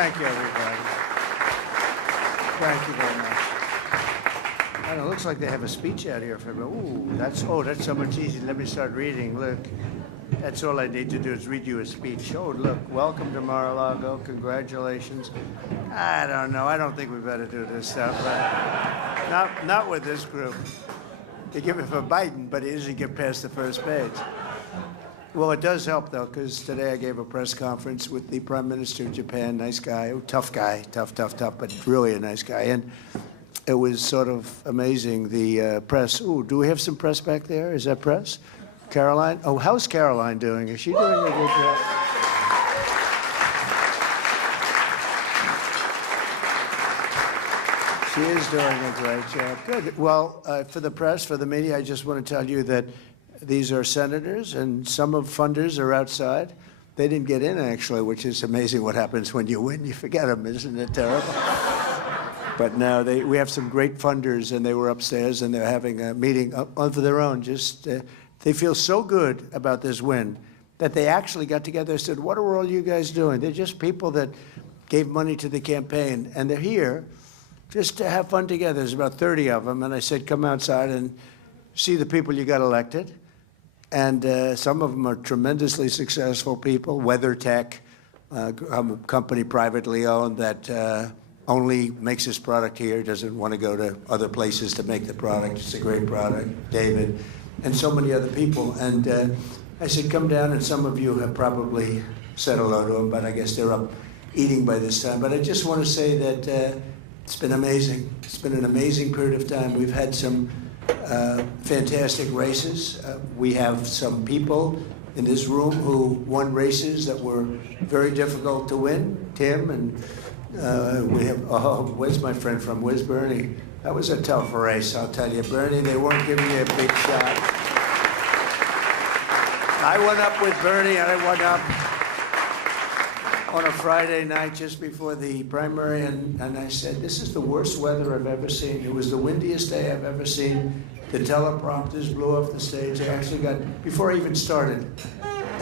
Thank you, everybody. Thank you very much. And it looks like they have a speech out here for me. Ooh, that's so much easier. Let me start reading. Look, that's all I need to do is read you a speech. Oh, look, welcome to Mar-a-Lago. Congratulations. I don't know. I don't think we better do this stuff. Not with this group. They give it for Biden, but he doesn't get past the first page. Well, it does help, though, because today I gave a press conference with the Prime Minister of Japan, nice guy, tough guy, tough, but really a nice guy. And it was sort of amazing, the press. Ooh, do we have some press back there? Is that press? Caroline? Oh, how's Caroline doing? Is she doing a good job? She is doing a great job. Good. Well, for the press, for the media, I just want to tell you that these are senators, and some of funders are outside. They didn't get in, actually, which is amazing what happens when you win. You forget them. Isn't it terrible? But now we have some great funders, and they were upstairs, and they're having a meeting of their own. Just they feel so good about this win that they actually got together and said, what are all you guys doing? They're just people that gave money to the campaign, and they're here just to have fun together. There's about 30 of them, and I said, come outside and see the people you got elected. And some of them are tremendously successful people. WeatherTech, a company privately owned that only makes this product here, doesn't want to go to other places to make the product. It's a great product. David, and so many other people. And I said, come down, and some of you have probably said hello to them, but I guess they're up eating by this time. But I just want to say that it's been amazing. It's been an amazing period of time. We've had some fantastic races. We have some people in this room who won races that were very difficult to win. Tim, and we have, where's my friend from? Where's Bernie? That was a tough race, I'll tell you. Bernie, they weren't giving you a big shot. I went up with Bernie, and I went up on a Friday night just before the primary, and I said, this is the worst weather I've ever seen. It was the windiest day I've ever seen. The teleprompters blew off the stage. I actually got, before I even started,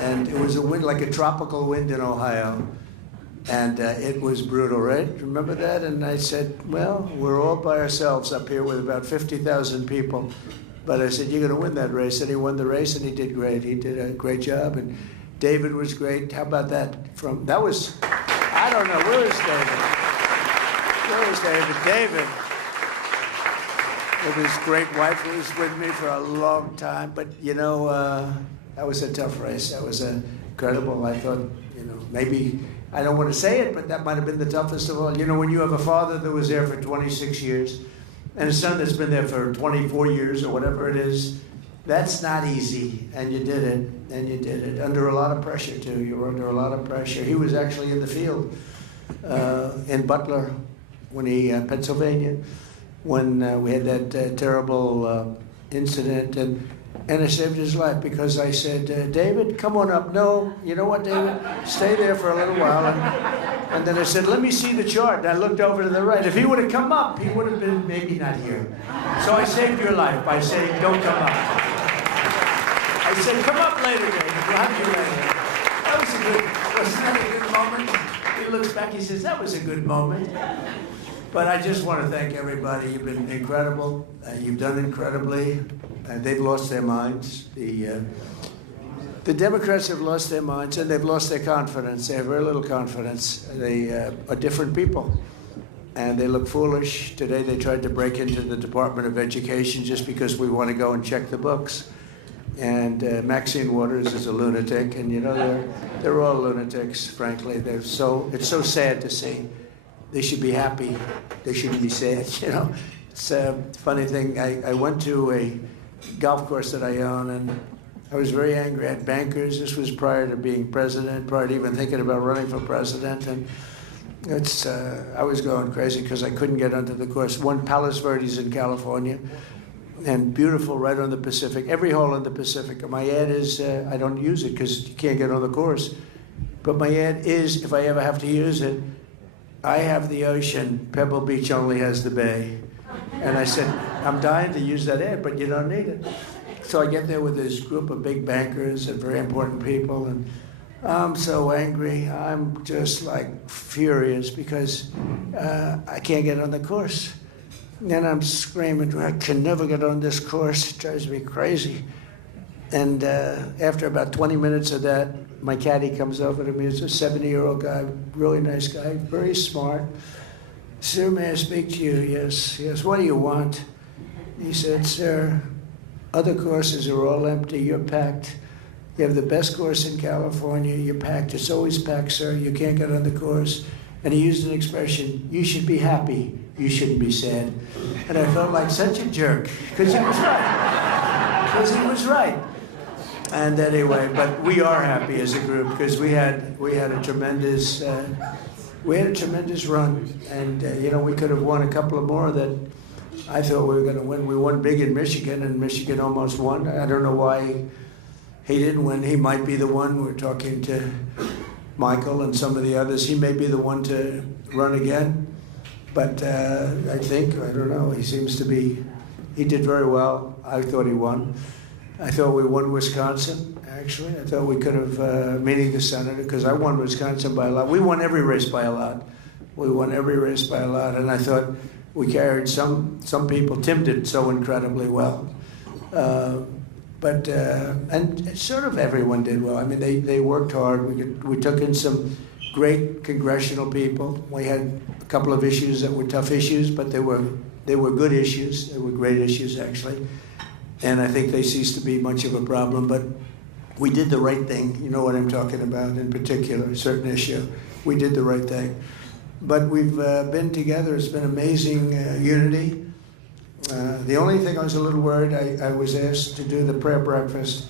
and it was a wind, like a tropical wind in Ohio, and it was brutal, right? Remember that? And I said, well, we're all by ourselves up here with about 50,000 people. But I said, you're going to win that race. And he won the race, and he did great. He did a great job. And David was great. How about that? That was, I don't know, where is David? Where is David? David, with his great wife, who was with me for a long time. But, you know, that was a tough race. That was incredible. I thought, you know, maybe, I don't want to say it, but that might have been the toughest of all. You know, when you have a father that was there for 26 years and a son that's been there for 24 years or whatever it is, that's not easy, and you did it, and you did it. Under a lot of pressure, too. You were under a lot of pressure. He was actually in the field in Butler, Pennsylvania, when we had that terrible incident, and I saved his life because I said, David, come on up. No, you know what, David? Stay there for a little while. And then I said, let me see the chart. And I looked over to the right. If he would have come up, he would have been maybe not here. So I saved your life by saying, don't come up. I said, come up later, David. We'll have you later. That wasn't that a good moment? He looks back, he says, that was a good moment. But I just want to thank everybody. You've been incredible. You've done incredibly. They've lost their minds. The Democrats have lost their minds, and they've lost their confidence. They have very little confidence. They are different people, and they look foolish. Today they tried to break into the Department of Education just because we want to go and check the books. And Maxine Waters is a lunatic, and you know, they're all lunatics, frankly. It's so sad to see. They should be happy. They shouldn't be sad, you know. It's a funny thing. I went to a golf course that I own, and I was very angry at bankers. This was prior to being president, prior to even thinking about running for president. And I was going crazy because I couldn't get onto the course. One, Palos Verdes in California, and beautiful right on the Pacific, every hole in the Pacific. My ad is, I don't use it because you can't get on the course, but my ad is, if I ever have to use it, I have the ocean, Pebble Beach only has the bay. And I said, I'm dying to use that ad, but you don't need it. So I get there with this group of big bankers and very important people, and I'm so angry. I'm just like furious because I can't get on the course. And I'm screaming, I can never get on this course. It drives me crazy. And after about 20 minutes of that, my caddy comes over to me. It's a 70-year-old guy, really nice guy, very smart. Sir, may I speak to you? Yes, yes. What do you want? He said, sir, other courses are all empty. You're packed. You have the best course in California. You're packed. It's always packed, sir. You can't get on the course. And he used an expression, you should be happy. You shouldn't be sad. And I felt like such a jerk, because he was right. Because he was right. And anyway, but we are happy as a group because we had a tremendous run, and we could have won a couple of more that I thought we were going to win. We won big in Michigan, and Michigan almost won. I don't know why he didn't win. He might be the one. We're talking to Michael and some of the others. He may be the one to run again, but I don't know. He did very well. I thought he won. I thought we won Wisconsin, actually. I thought we could have, meeting the senator, because I won Wisconsin by a lot. We won every race by a lot. We won every race by a lot, and I thought we carried some people. Tim did so incredibly well. And sort of everyone did well. I mean, they worked hard. We took in some great congressional people. We had a couple of issues that were tough issues, but they were good issues. They were great issues, actually. And I think they ceased to be much of a problem, but we did the right thing. You know what I'm talking about in particular, a certain issue. We did the right thing. But we've been together. It's been amazing unity. The only thing I was a little worried, I was asked to do the prayer breakfast,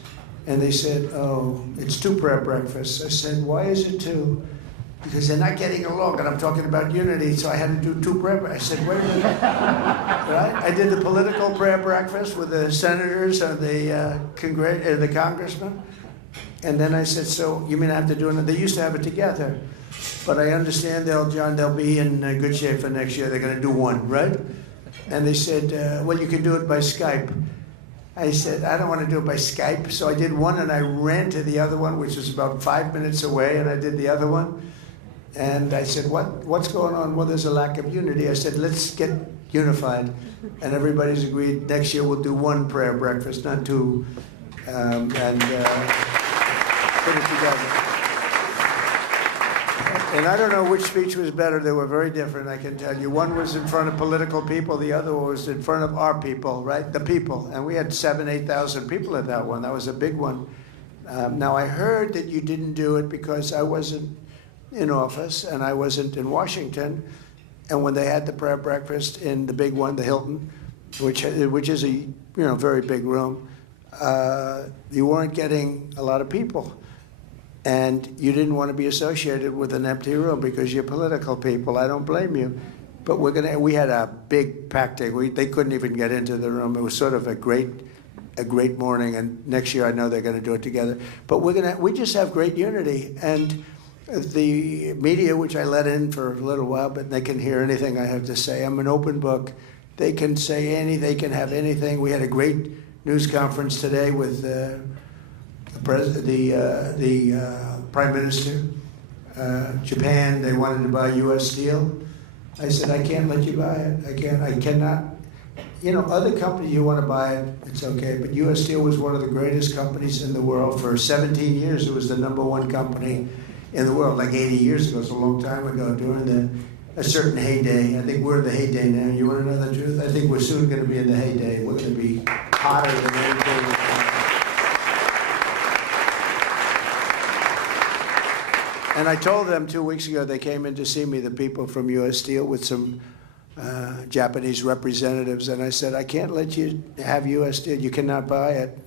and they said, oh, it's 2 prayer breakfasts. I said, why is it 2? Because they're not getting along, and I'm talking about unity, so I had to do 2 prayer breakfasts. I said, wait a minute. Right? I did the political prayer breakfast with the senators and the congressmen, and then I said, so you mean I have to do it? They used to have it together, but I understand they'll be in good shape for next year. They're going to do 1, right? And they said, well, you can do it by Skype. I said, I don't want to do it by Skype. So I did 1, and I ran to the other one, which was about 5 minutes away, and I did the other one. And I said, what's going on? Well, there's a lack of unity. I said, let's get unified. And everybody's agreed next year we'll do 1 prayer breakfast, not 2, and put it together. And I don't know which speech was better. They were very different, I can tell you. One was in front of political people. The other was in front of our people, right? The people. And we had 7,000, 8,000 people at that one. That was a big one. Now, I heard that you didn't do it because I wasn't in office and I wasn't in Washington. And when they had the prayer breakfast in the big one, the Hilton, which is a very big room, you weren't getting a lot of people. And you didn't want to be associated with an empty room because you're political people. I don't blame you. But we had a big packed day. They couldn't even get into the room. It was sort of a great morning. And next year I know they're going to do it together. But we just have great unity. And the media, which I let in for a little while, but they can hear anything I have to say. I'm an open book. They can say anything. They can have anything. We had a great news conference today with the Prime Minister. Japan, they wanted to buy U.S. steel. I said, I can't let you buy it. I cannot. Other companies, you want to buy it, it's okay. But U.S. Steel was one of the greatest companies in the world. For 17 years, it was the #1 company in the world, like 80 years ago. It's a long time ago, during a certain heyday. I think we're in the heyday now. You want to know the truth? I think we're soon going to be in the heyday. We're going to be hotter than anything. And I told them 2 weeks ago, they came in to see me, the people from U.S. Steel, with some Japanese representatives, and I said, I can't let you have U.S. Steel. You cannot buy it.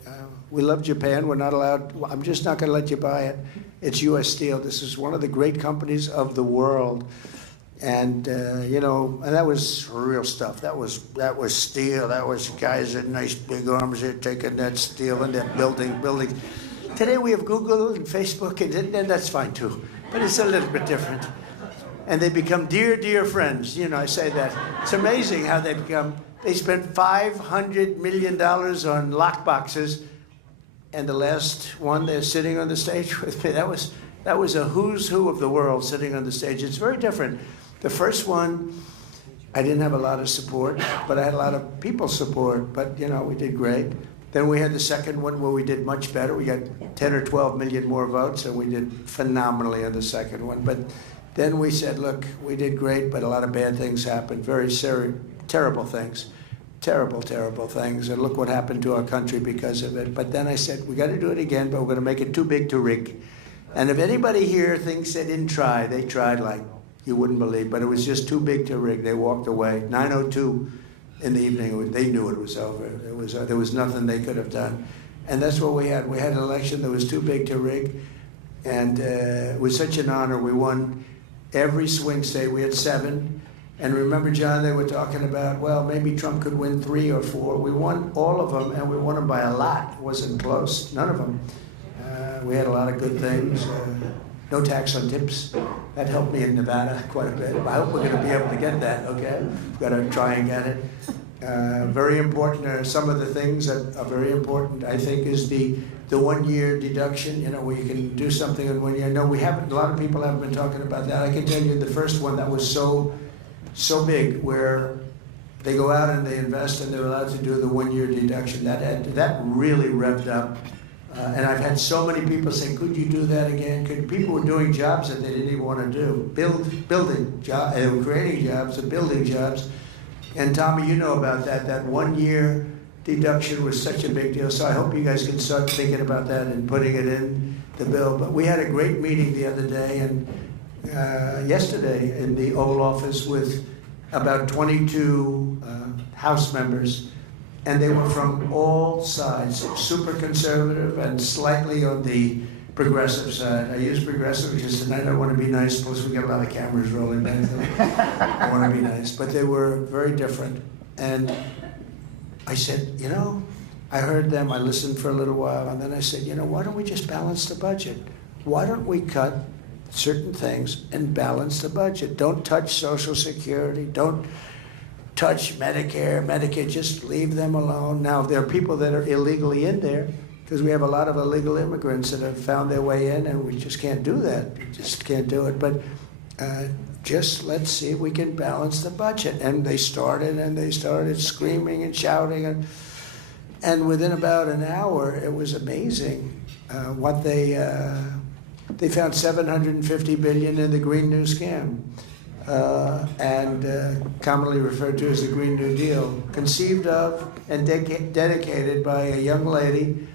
We love Japan. We're not allowed. I'm just not going to let you buy it. It's U.S. Steel. This is one of the great companies of the world. And, and that was real stuff. That was steel. That was guys with nice big arms there taking that steel and that building. Today we have Google and Facebook, and that's fine too. But it's a little bit different. And they become dear, dear friends. I say that. It's amazing how they spent $500 million on lock boxes. And the last one, they're sitting on the stage with me. That was That was a who's who of the world sitting on the stage. It's very different. The first one, I didn't have a lot of support, but I had a lot of people's support. But, you know, we did great. Then we had the second one where we did much better. We got 10 or 12 million more votes, and we did phenomenally on the second one. But then we said, look, we did great, but a lot of bad things happened, terrible things, terrible things. And look what happened to our country because of it. But then I said, we got to do it again, but we're going to make it too big to rig. And if anybody here thinks they didn't try, they tried like you wouldn't believe, but it was just too big to rig. They walked away. 9:02 in the evening, they knew it was over. There was nothing they could have done. And that's what we had. We had an election that was too big to rig. And it was such an honor. We won every swing state. We had 7. And remember, John, they were talking about, well, maybe Trump could win 3 or 4. We won all of them, and we won them by a lot. It wasn't close, none of them. We had a lot of good things. No tax on tips. That helped me in Nevada quite a bit. I hope we're going to be able to get that, okay? We've got to try and get it. Very important. Some of the things that are very important, I think, is the 1-year deduction, you know, where you can do something in 1 year. No, we haven't. A lot of people haven't been talking about that. I can tell you the first one that was so big, where they go out and they invest and they're allowed to do the 1-year deduction. That really revved up. And I've had so many people say, could you do that again? People were doing jobs that they didn't even want to do. Building jobs, creating jobs and building jobs. And Tommy, you know about that. That 1-year deduction was such a big deal. So I hope you guys can start thinking about that and putting it in the bill. But we had a great meeting the other day and yesterday in the Oval Office with about 22 House members. And they were from all sides, super conservative and slightly on the progressive side. I use progressive because tonight I want to be nice, plus we got a lot of cameras rolling back there. I want to be nice. But they were very different. And I said, you know, I heard them, I listened for a little while, and then I said, you know, why don't we just balance the budget? Why don't we cut certain things and balance the budget? Don't touch Social Security, don't touch Medicare, Medicaid, just leave them alone. Now, there are people that are illegally in there, because we have a lot of illegal immigrants that have found their way in, and we just can't do that. We just can't do it. But just let's see if we can balance the budget. And they started screaming and shouting. And within about an hour, it was amazing what they found $750 billion in the Green New Scam. Commonly referred to as the Green New Deal, conceived of and dedicated by a young lady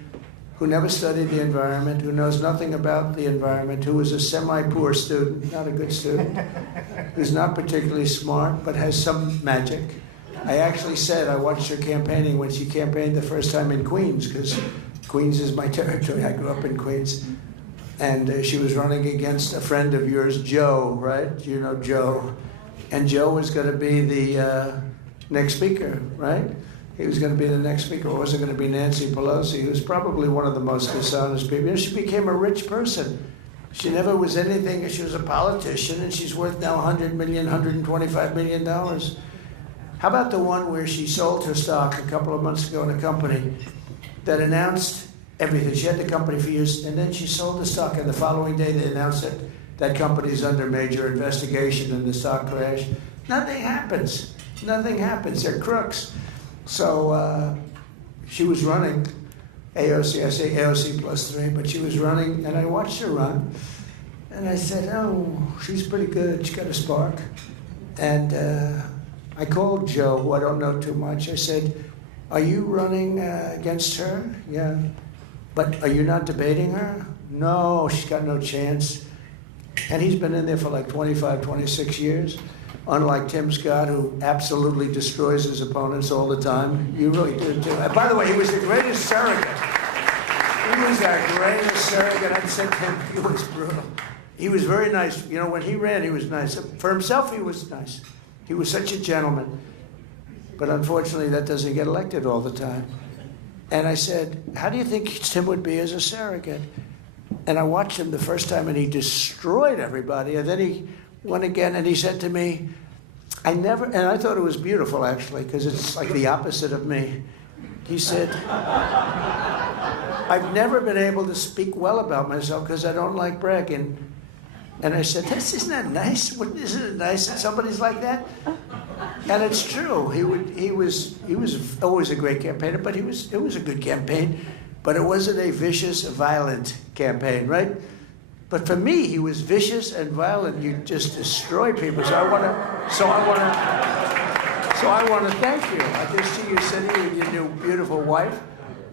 who never studied the environment, who knows nothing about the environment, who was a semi-poor student, not a good student, who's not particularly smart, but has some magic. I actually said I watched her campaigning when she campaigned the first time in Queens, because Queens is my territory. I grew up in Queens. And she was running against a friend of yours, Joe, right? You know Joe. And Joe was going to be the next speaker, right? He was going to be the next speaker. It wasn't going to be Nancy Pelosi, who was probably one of the most dishonest people. You know, she became a rich person. She never was anything. She was a politician, and she's worth now $100 million, $125 million. How about the one where she sold her stock a couple of months ago in a company that announced everything? She had the company for years, and then she sold the stock, and the following day they announced that that company's under major investigation and the stock crashed. Nothing happens. Nothing happens. They're crooks. So she was running AOC. I say AOC plus 3, but she was running, and I watched her run. And I said, oh, she's pretty good. She's got a spark. And I called Joe, who I don't know too much. I said, are you running against her? Yeah. But are you not debating her? No, she's got no chance. And he's been in there for like 25, 26 years. Unlike Tim Scott, who absolutely destroys his opponents all the time. You really do too. And by the way, he was the greatest surrogate. He was our greatest surrogate. I said to him, he was brutal. He was very nice. You know, when he ran, he was nice. For himself, he was nice. He was such a gentleman. But unfortunately, that doesn't get elected all the time. And I said, how do you think Tim would be as a surrogate? And I watched him the first time, and he destroyed everybody. And then he went again, and he said to me, and I thought it was beautiful, actually, because it's like the opposite of me. He said, I've never been able to speak well about myself because I don't like bragging. And I said, isn't that nice? Isn't it nice that somebody's like that? And it's true. He was always a great campaigner, but it was a good campaign. But it wasn't a vicious, violent campaign, right? But for me, he was vicious and violent. You just destroy people. So I want to thank you. I just see you sitting with your new beautiful wife,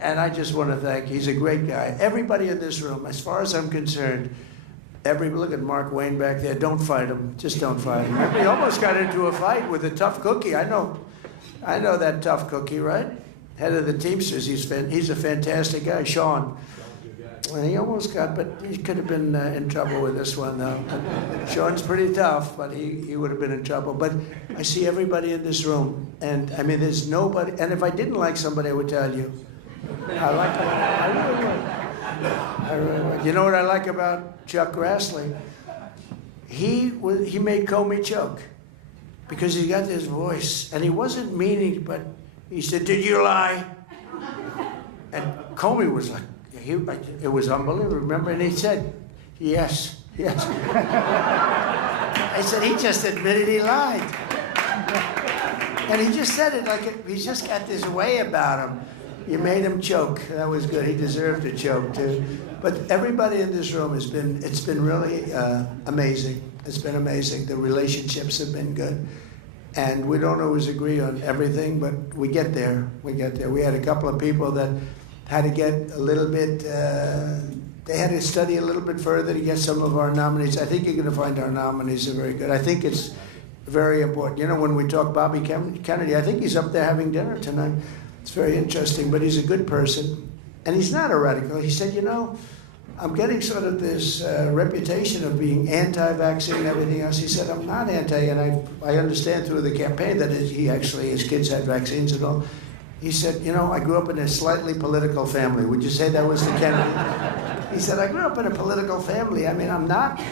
and I just want to thank you. He's a great guy. Everybody in this room, as far as I'm concerned, look at Mark Wayne back there. Don't fight him. Just don't fight him. He almost got into a fight with a tough cookie. I know that tough cookie, right? Head of the Teamsters. He's a fantastic guy, Sean. And he almost got, but he could have been in trouble with this one, though. Sean's pretty tough, but he would have been in trouble. But I see everybody in this room, and I mean, there's nobody. And if I didn't like somebody, I would tell you. I like him. I really would. You know what I like about Chuck Grassley? He made Comey choke because he got this voice, and he wasn't meaning, but he said, "Did you lie?" And Comey was like, it was unbelievable. Remember, and he said, "Yes, yes." I said, he just admitted he lied, and he just said it like he's just got this way about him. You made him choke. That was good. He deserved to choke too. But everybody in this room it's been really amazing. It's been amazing. The relationships have been good. And we don't always agree on everything, but we get there. We get there. We had a couple of people that had to get a little bit, they had to study a little bit further to get some of our nominees. I think you're going to find our nominees are very good. I think it's very important. You know, when we talk Bobby Kennedy, I think he's up there having dinner tonight. It's very interesting, but he's a good person. And he's not a radical. He said, you know, I'm getting sort of this reputation of being anti-vaccine and everything else. He said, I'm not anti, and I understand through the campaign that his kids had vaccines and all. He said, you know, I grew up in a slightly political family. Would you say that was the Kennedy? He said, I grew up in a political family. I mean, I'm not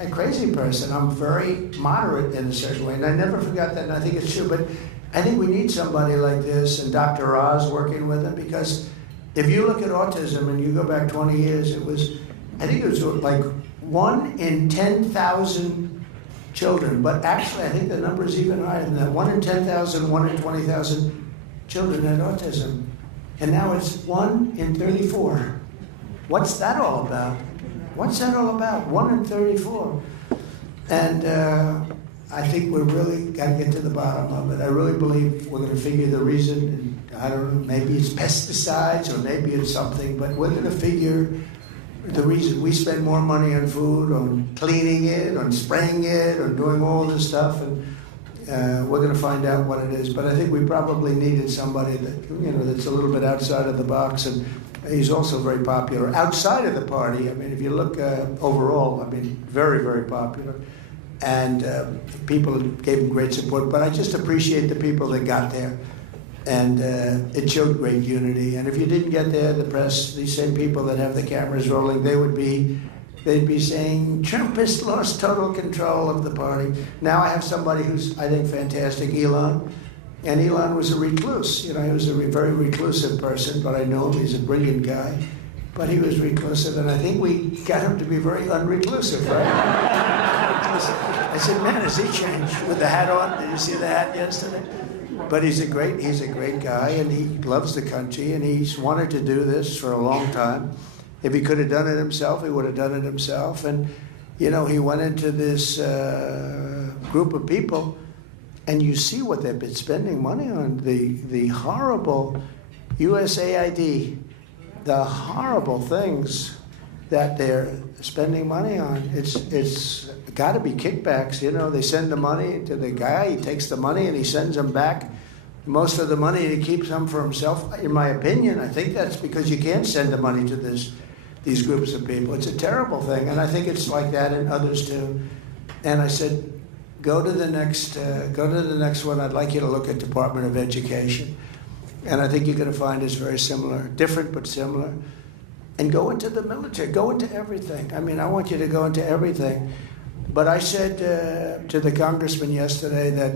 a crazy person. I'm very moderate in a certain way. And I never forgot that, and I think it's true. But I think we need somebody like this, and Dr. Oz working with him, because if you look at autism and you go back 20 years, I think it was like 1 in 10,000 children. But actually, I think the number is even higher than that. 1 in 10,000, 1 in 20,000 children had autism. And now it's 1 in 34. What's that all about? What's that all about? 1 in 34. And I think we really got to get to the bottom of it. I really believe we're going to figure the reason. And I don't know, maybe it's pesticides or maybe it's something, but we're going to figure the reason. We spend more money on food, on cleaning it, on spraying it, on doing all this stuff, and we're going to find out what it is. But I think we probably needed somebody that, you know, that's a little bit outside of the box, and he's also very popular outside of the party. I mean, if you look overall, I mean, very, very popular. And people gave him great support. But I just appreciate the people that got there. And it showed great unity. And if you didn't get there, the press, these same people that have the cameras rolling, they'd be saying, Trump has lost total control of the party. Now I have somebody who's, I think, fantastic, Elon. And Elon was a recluse. You know, he was a very reclusive person, but I know him. He's a brilliant guy. But he was reclusive, and I think we got him to be very unreclusive, right? I said, man, has he changed with the hat on? Did you see the hat yesterday? But he's a great guy, and he loves the country, and he's wanted to do this for a long time. If he could have done it himself, he would have done it himself. And, you know, he went into this group of people, and you see what they've been spending money on. The horrible USAID, the horrible things that they're spending money on. It's got to be kickbacks. You know, they send the money to the guy, he takes the money and he sends them back. Most of the money he keeps some for himself. In my opinion, I think that's because you can't send the money to these groups of people. It's a terrible thing, and I think it's like that in others too. And I said, go to the next one. I'd like you to look at Department of Education. And I think you're going to find it's very similar, different but similar. And go into the military, go into everything. I mean, I want you to go into everything. But I said to the congressman yesterday that,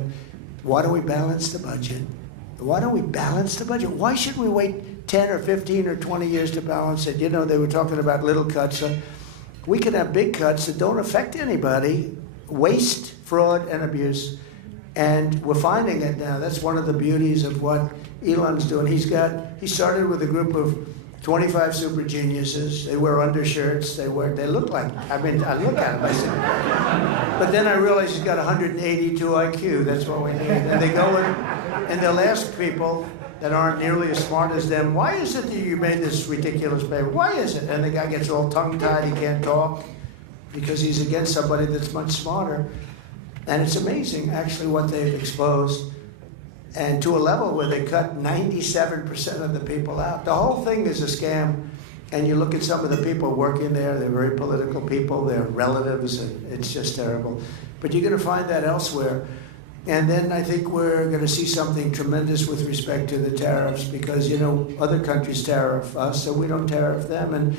why don't we balance the budget? why don't we balance the budget? Why should we wait 10 or 15 or 20 years to balance it? You know, they were talking about little cuts. We can have big cuts that don't affect anybody, waste, fraud, and abuse. And we're finding it now. That's one of the beauties of what Elon's doing. He started with a group of 25 super geniuses. They wear undershirts. They look like, I look at them, I said, but then I realized he's got 182 IQ. That's what we need. And they go in, and they'll ask people that aren't nearly as smart as them, why is it that you made this ridiculous paper? Why is it? And the guy gets all tongue-tied. He can't talk because he's against somebody that's much smarter. And it's amazing, actually, what they've exposed. And to a level where they cut 97% of the people out. The whole thing is a scam. And you look at some of the people working there, they're very political people, they're relatives, and it's just terrible. But you're going to find that elsewhere. And then I think we're going to see something tremendous with respect to the tariffs because, you know, other countries tariff us, so we don't tariff them. And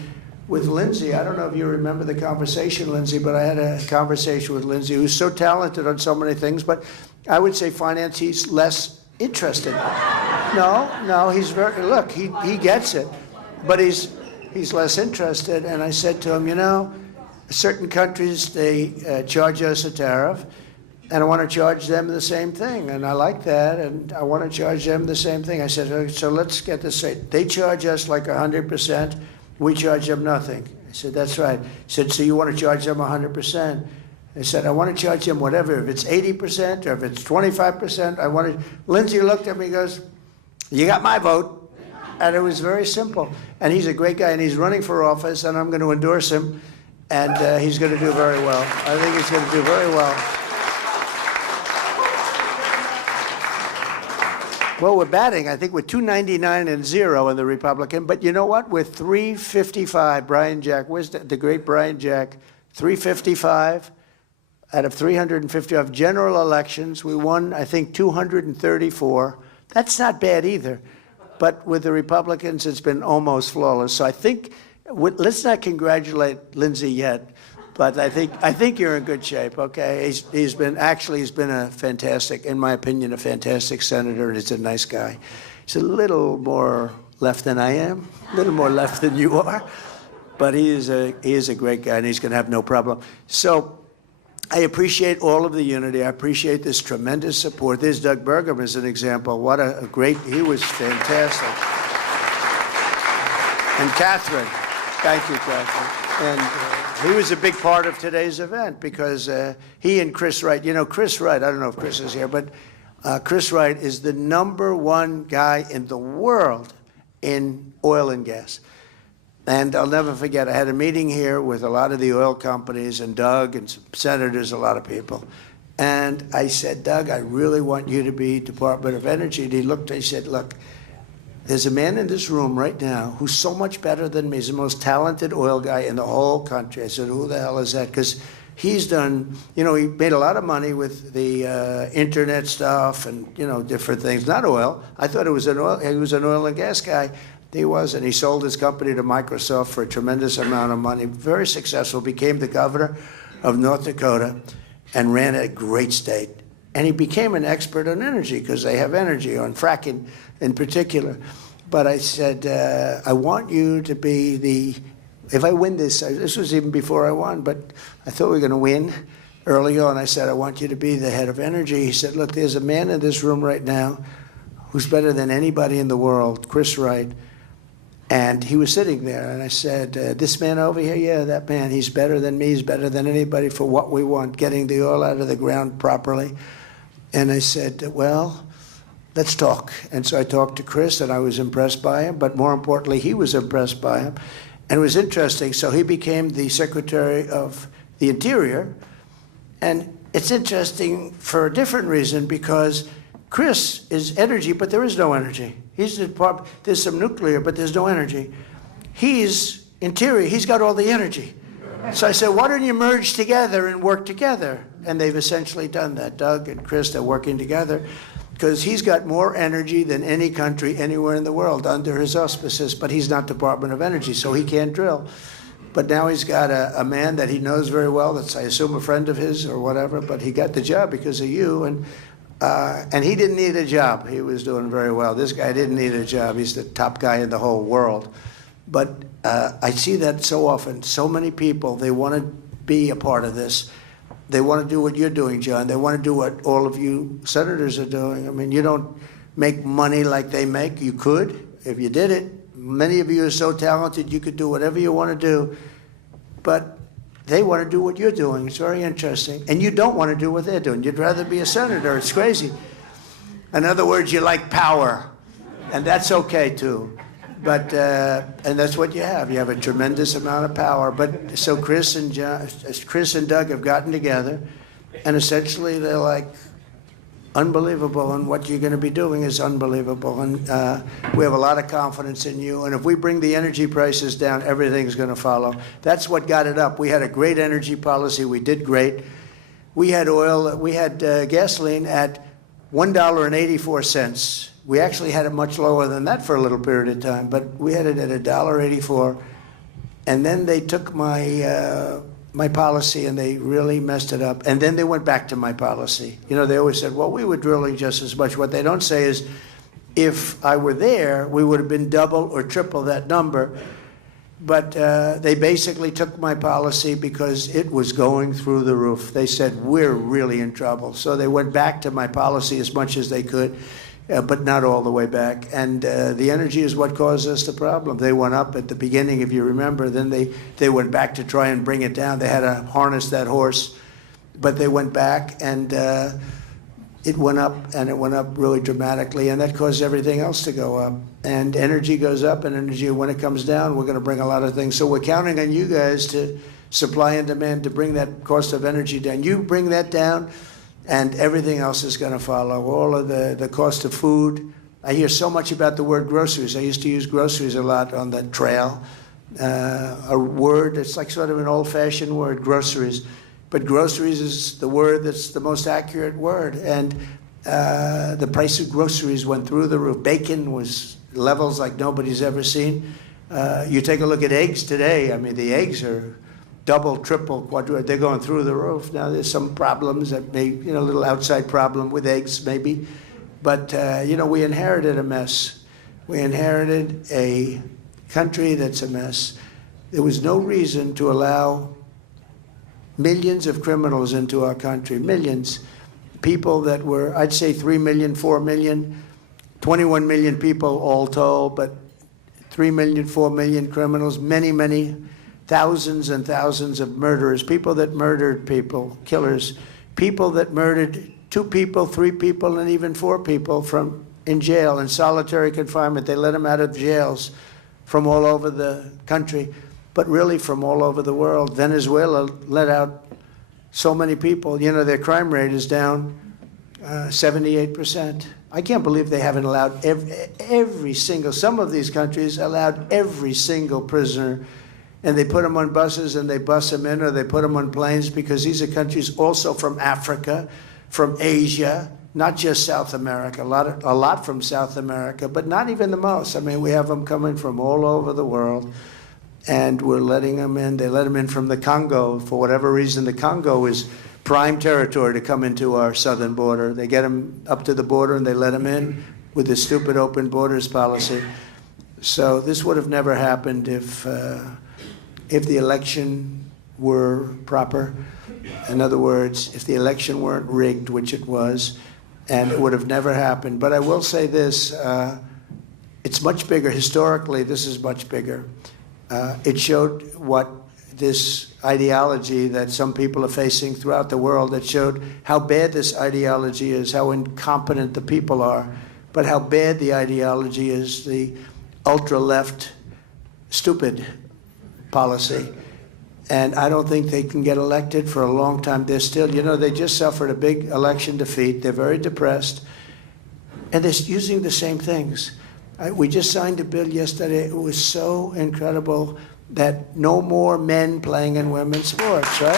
with Lindsay, I don't know if you remember the conversation, Lindsay, but I had a conversation with Lindsay, who's so talented on so many things, but I would say finance, he's less interested. No, he's look, he gets it, but he's less interested. And I said to him, you know, certain countries, they charge us a tariff, and I want to charge them the same thing. And I like that, and I want to charge them the same thing. I said, okay, so let's get this straight. They charge us like 100%, we charge them nothing. I said, that's right. He said, so you want to charge them 100%? I said, I want to charge them whatever. If it's 80% or if it's 25%, I want to. Lindsay looked at me and goes, you got my vote. And it was very simple. And he's a great guy, and he's running for office, and I'm going to endorse him, and he's going to do very well. I think he's going to do very well. Well, we're batting. I think we're 299-0 in the Republican. But you know what? We're 355. Brian Jack, where's the great Brian Jack? 355 out of 355 general elections. We won, I think, 234. That's not bad either. But with the Republicans, it's been almost flawless. So I think, let's not congratulate Lindsay yet. But I think you're in good shape, okay? He's been a fantastic, in my opinion, a fantastic senator, and he's a nice guy. He's a little more left than I am, a little more left than you are, but he is a great guy, and he's going to have no problem. So I appreciate all of the unity. I appreciate this tremendous support. There's Doug Burgum as an example. What a great, he was fantastic. And Catherine, thank you, Catherine. And he was a big part of today's event because he and Chris Wright, you know, Chris Wright, I don't know if Chris is here, but Chris Wright is the #1 guy in the world in oil and gas. And I'll never forget, I had a meeting here with a lot of the oil companies and Doug and some senators, a lot of people. And I said, Doug, I really want you to be Department of Energy. And he looked, he said, look, there's a man in this room right now who's so much better than me. He's the most talented oil guy in the whole country. I said, who the hell is that? Because he's done, you know, he made a lot of money with the internet stuff and, you know, different things. Not oil. I thought he was an oil and gas guy. He wasn't. He sold his company to Microsoft for a tremendous amount of money. Very successful. Became the governor of North Dakota and ran a great state. And he became an expert on energy because they have energy, on fracking in particular. But I said, I want you to be the, if I win this was even before I won, but I thought we were going to win early on. I said, I want you to be the head of energy. He said, look, there's a man in this room right now who's better than anybody in the world, Chris Wright. And he was sitting there, and I said, this man over here, yeah, that man, he's better than me, he's better than anybody for what we want, getting the oil out of the ground properly. And I said, well, let's talk. And so I talked to Chris, and I was impressed by him, but more importantly, he was impressed by him. And it was interesting. So he became the Secretary of the Interior. And it's interesting for a different reason, because Chris is energy, but there is no energy. He's the department, there's some nuclear, but there's no energy. He's Interior, he's got all the energy. So I said, why don't you merge together and work together? And they've essentially done that. Doug and Chris, they're working together because he's got more energy than any country anywhere in the world under his auspices, but he's not Department of Energy, so he can't drill. But now he's got a man that he knows very well, that's, I assume, a friend of his or whatever, but he got the job because of you. And And he didn't need a job. He was doing very well. This guy didn't need a job. He's the top guy in the whole world. But I see that so often. So many people, they want to be a part of this. They want to do what you're doing, John. They want to do what all of you senators are doing. I mean, you don't make money like they make. You could if you did it. Many of you are so talented, you could do whatever you want to do. But they want to do what you're doing. It's very interesting. And you don't want to do what they're doing. You'd rather be a senator. It's crazy. In other words, you like power. And that's okay, too. But, and that's what you have. You have a tremendous amount of power. But so Chris and Doug have gotten together, and essentially they're like, unbelievable, and what you're going to be doing is unbelievable. And we have a lot of confidence in you. And if we bring the energy prices down, everything's going to follow. That's what got it up. We had a great energy policy. We did great. We had oil, we had gasoline at $1.84. We actually had it much lower than that for a little period of time, but we had it at $1.84. And then they took my policy and they really messed it up. And then they went back to my policy. You know, they always said, well, we were drilling just as much. What they don't say is, if I were there, we would have been double or triple that number. But they basically took my policy because it was going through the roof. They said, we're really in trouble. So they went back to my policy as much as they could, but not all the way back. And the energy is what caused us the problem. They went up at the beginning, if you remember. Then they went back to try and bring it down. They had to harness that horse. But they went back, and it went up, and it went up really dramatically. And that caused everything else to go up. And energy goes up, and energy, when it comes down, we're going to bring a lot of things. So we're counting on you guys to supply and demand to bring that cost of energy down. You bring that down, and everything else is going to follow. All of the cost of food. I hear so much about the word groceries. I used to use groceries a lot on the trail. A word, it's like sort of an old-fashioned word, groceries. But groceries is the word that's the most accurate word. And the price of groceries went through the roof. Bacon was levels like nobody's ever seen. You take a look at eggs today. I mean, the eggs are double, triple, quadruple. They're going through the roof. Now, there's some problems that may, you know, a little outside problem with eggs maybe. But, you know, we inherited a mess. We inherited a country that's a mess. There was no reason to allow millions of criminals into our country, millions. People that were, I'd say 3 million, 4 million, 21 million people all told, but 3 million, 4 million criminals, many, many thousands and thousands of murderers, people that murdered people, killers, people that murdered 2 people, 3 people, and even 4 people from in jail, in solitary confinement. They let them out of jails from all over the country, but really from all over the world. Venezuela let out so many people. You know, their crime rate is down 78%. I can't believe they haven't allowed every single, some of these countries allowed every single prisoner, and they put them on buses and they bus them in, or they put them on planes, because these are countries also from Africa, from Asia, not just South America, a lot from South America, but not even the most. I mean, we have them coming from all over the world, and we're letting them in. They let them in from the Congo. For whatever reason, the Congo is prime territory to come into our southern border. They get them up to the border and they let them in with the stupid open borders policy. So this would have never happened if the election were proper. In other words, if the election weren't rigged, which it was, and it would have never happened. But I will say this, it's much bigger. Historically, this is much bigger. It showed what this ideology that some people are facing throughout the world, that showed how bad this ideology is, how incompetent the people are, but how bad the ideology is, the ultra-left, stupid policy. And I don't think they can get elected for a long time. They're still, you know, they just suffered a big election defeat. They're very depressed. And they're using the same things. We just signed a bill yesterday. It was so incredible that no more men playing in women's sports, right?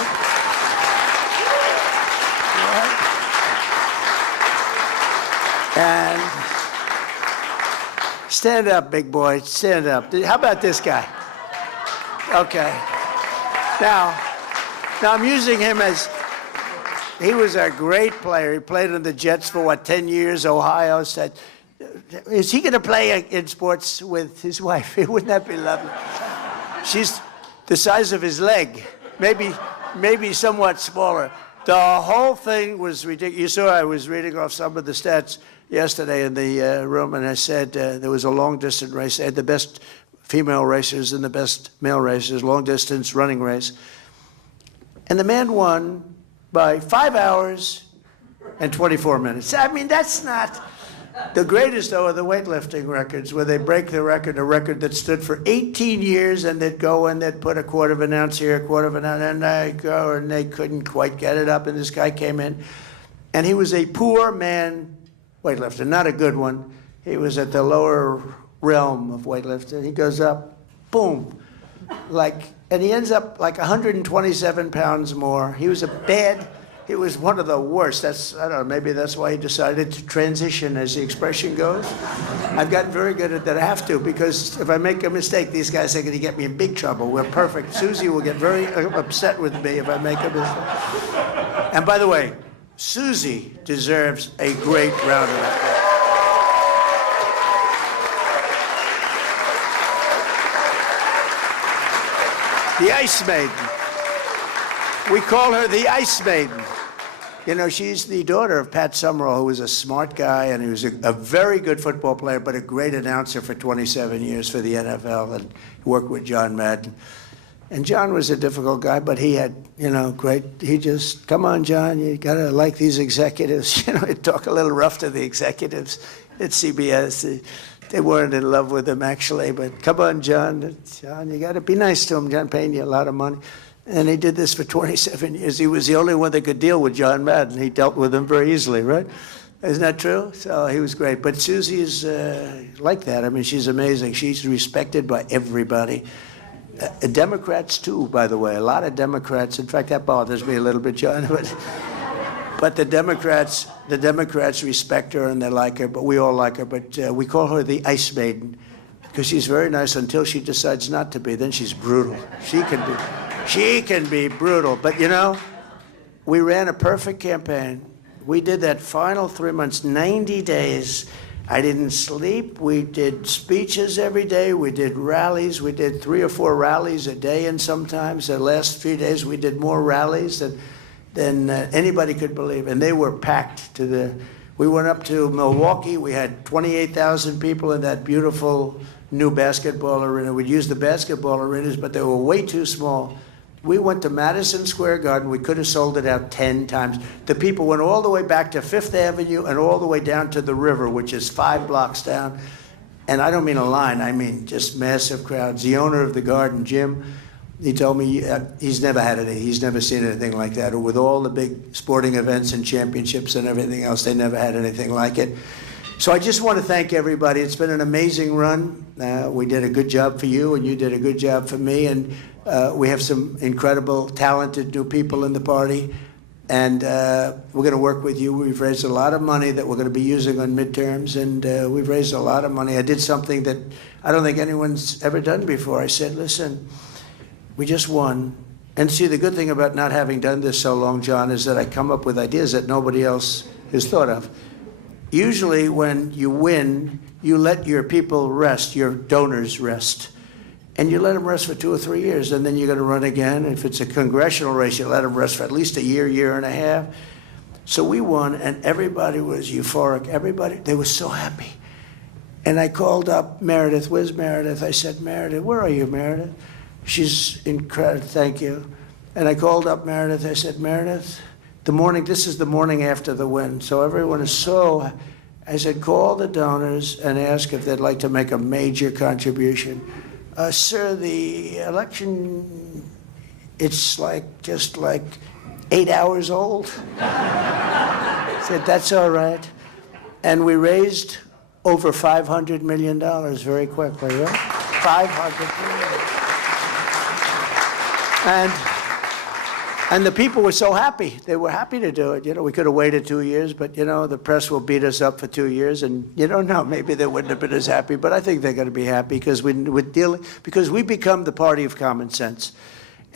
And stand up, big boy, stand up. How about this guy? Okay. Now I'm using him as He was a great player. He played in the Jets for, 10 years? Ohio said, is he going to play in sports with his wife? Wouldn't that be lovely? She's the size of his leg, maybe somewhat smaller. The whole thing was ridiculous. You saw I was reading off some of the stats yesterday in the room, and I said there was a long-distance race. They had the best female racers and the best male racers, long-distance running race. And the man won by 5 hours and 24 minutes. I mean, that's not... The greatest, though, are the weightlifting records, where they break the record, a record that stood for 18 years, and they'd go and they'd put a quarter of an ounce here, a quarter of an ounce, and they go, and they couldn't quite get it up, and this guy came in, and he was a poor man weightlifter, not a good one. He was at the lower realm of weightlifting. He goes up, boom, and he ends up like 127 pounds more. He was one of the worst. I don't know, maybe that's why he decided to transition, as the expression goes. I've gotten very good at that. I have to, because if I make a mistake, these guys are going to get me in big trouble. We're perfect. Susie will get very upset with me if I make a mistake. And by the way, Susie deserves a great round of applause. The Ice Maiden. We call her the Ice Maiden. You know, she's the daughter of Pat Summerall, who was a smart guy, and he was a very good football player, but a great announcer for 27 years for the NFL, and worked with John Madden. And John was a difficult guy, but he had, he just, come on, John, you got to like these executives. He'd talk a little rough to the executives at CBS. They weren't in love with him, actually, but come on, John, you got to be nice to him. John paying you a lot of money. And he did this for 27 years. He was the only one that could deal with John Madden. He dealt with him very easily, right? Isn't that true? So he was great. But Susie is like that. I mean, she's amazing. She's respected by everybody. Democrats, too, by the way. A lot of Democrats. In fact, that bothers me a little bit, John. But the Democrats respect her and they like her, but we all like her. But we call her the Ice Maiden because she's very nice until she decides not to be. Then she's brutal. She can be brutal. But, we ran a perfect campaign. We did that final 3 months, 90 days. I didn't sleep. We did speeches every day. We did rallies. We did 3 or 4 rallies a day, and sometimes the last few days we did more rallies than anybody could believe. And they were packed we went up to Milwaukee. We had 28,000 people in that beautiful new basketball arena. We'd use the basketball arenas, but they were way too small. We went to Madison Square Garden. We could have sold it out 10 times. The people went all the way back to Fifth Avenue and all the way down to the river, which is 5 blocks down. And I don't mean a line. I mean just massive crowds. The owner of the Garden, Jim, he told me he's never had it. He's never seen anything like that. With all the big sporting events and championships and everything else, they never had anything like it. So I just want to thank everybody. It's been an amazing run. We did a good job for you, and you did a good job for me. And we have some incredible, talented new people in the party. And we're going to work with you. We've raised a lot of money that we're going to be using on midterms. And we've raised a lot of money. I did something that I don't think anyone's ever done before. I said, listen, we just won. And see, the good thing about not having done this so long, John, is that I come up with ideas that nobody else has thought of. Usually when you win, you let your people rest, your donors rest. And you let them rest for 2 or 3 years, and then you're going to run again. If it's a congressional race, you let them rest for at least a year, year and a half. So we won, and everybody was euphoric. Everybody, they were so happy. And I called up Meredith. Where's Meredith? I said, Meredith, where are you, Meredith? She's incredible, thank you. And I called up Meredith. I said, Meredith, this is the morning after the win. So everyone is I said, call the donors and ask if they'd like to make a major contribution. Sir, the election, it's just like 8 hours old. I said, that's all right. And we raised over $500 million very quickly, right? $500 million. And the people were so happy. They were happy to do it. We could have waited 2 years, but, the press will beat us up for 2 years, and you don't know. Maybe they wouldn't have been as happy, but I think they're going to be happy because we become the party of common sense.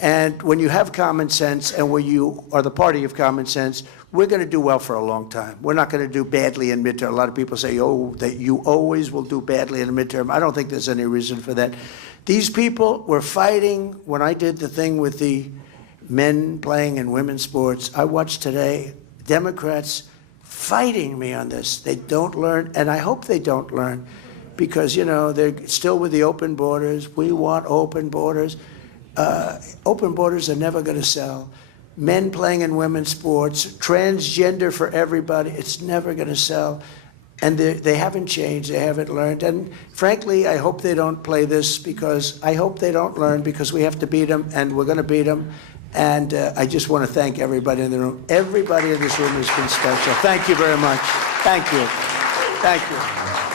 And when you have common sense and when you are the party of common sense, we're going to do well for a long time. We're not going to do badly in midterm. A lot of people say, oh, that you always will do badly in a midterm. I don't think there's any reason for that. These people were fighting. When I did the thing with the men playing in women's sports, I watched today Democrats fighting me on this. They don't learn, and I hope they don't learn, because, you know, they're still with the open borders. We want open borders. Open borders are never going to sell. Men playing in women's sports, transgender for everybody, it's never going to sell. And they haven't changed, they haven't learned. And frankly, I hope they don't play this, because I hope they don't learn, because we have to beat them, and we're going to beat them. And I just want to thank everybody in the room. Everybody in this room has been special. Thank you very much. Thank you. Thank you.